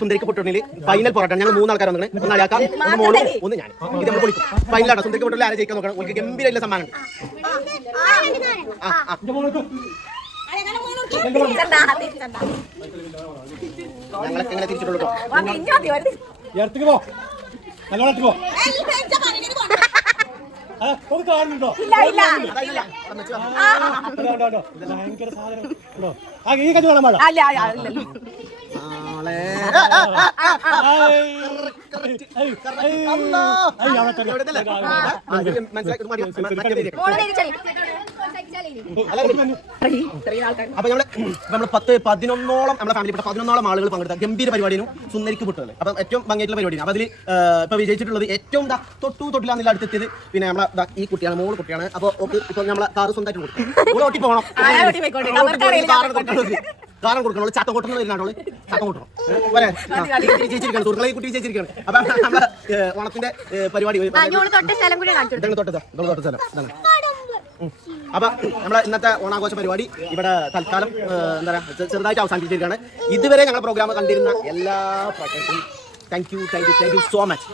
സുന്ദരിക്ക് പൊട്ടണില് final പോരാട്ടം. ഞങ്ങൾ 3 ആൾക്കാർ വന്നിട്ട് ഒന്ന് അളിയാക്കാം, ഒന്ന് മോളും, ഒന്ന് ഞാൻ. ഇത് നമ്മൾ പൊളിക്കും. ഫൈനലാണ്. സുന്ദരിക്ക് പൊട്ടണിൽ ആരെ ജയിക്കാൻ നോക്കണം. ഒരു ഗംഭീര സമ്മാനം. ഞങ്ങളൊക്കെ എങ്ങനെ തിരിച്ചിട്ടുള്ളൂ. കാണുന്നുണ്ടോ? ഭയങ്കര സാധനം ഈ കഞ്ഞി വേണം മഴ. അപ്പൊ നമ്മള് 10-11ഓളം നമ്മളെ ഫാമിലിപ്പെട്ട 11ഓളം ആളുകൾ പങ്കെടുത്ത ഗംഭീര പരിപാടിയും സുന്ദരിക്ക് പൊട്ടുള്ളത്. അപ്പൊ ഏറ്റവും ഭംഗിയായിട്ടുള്ള പരിപാടിയാണ്. അപ്പൊ അതിൽ ഇപ്പൊ വിജയിച്ചിട്ടുള്ളത് ഏറ്റവും തൊട്ടില്ല അടുത്തെത്തിയത് പിന്നെ നമ്മളെ ഈ കുട്ടിയാണ്, മോള് കുട്ടിയാണ്. അപ്പൊ ഇപ്പൊ നമ്മളെ കാറ് സ്വന്തമായിട്ട് കൊടുക്കും. ഓട്ടി പോകണം, കാരണം കൊടുക്കണം. ചട്ടം കൊട്ടുന്ന വരുന്നാണ് ചട്ടം കൊട്ടണം. ചേച്ചിരിക്കാണ് സുഹൃത്തുക്കളെ, ഈ കുട്ടി ചേച്ചിരിക്കാണ്. അപ്പൊ നമ്മളെ ഓണത്തിന്റെ പരിപാടി തൊട്ട സ്ഥലം. അപ്പൊ നമ്മളെ ഇന്നത്തെ ഓണാഘോഷ പരിപാടി ഇവിടെ തൽക്കാലം എന്താ പറയുക ചെറുതായിട്ട് അവസാനിപ്പിച്ചിരിക്കുകയാണ്. ഇതുവരെ ഞങ്ങളുടെ പ്രോഗ്രാം കണ്ടിരുന്ന എല്ലാ പ്രേക്ഷകർക്കും താങ്ക് യു സോ മച്ച്.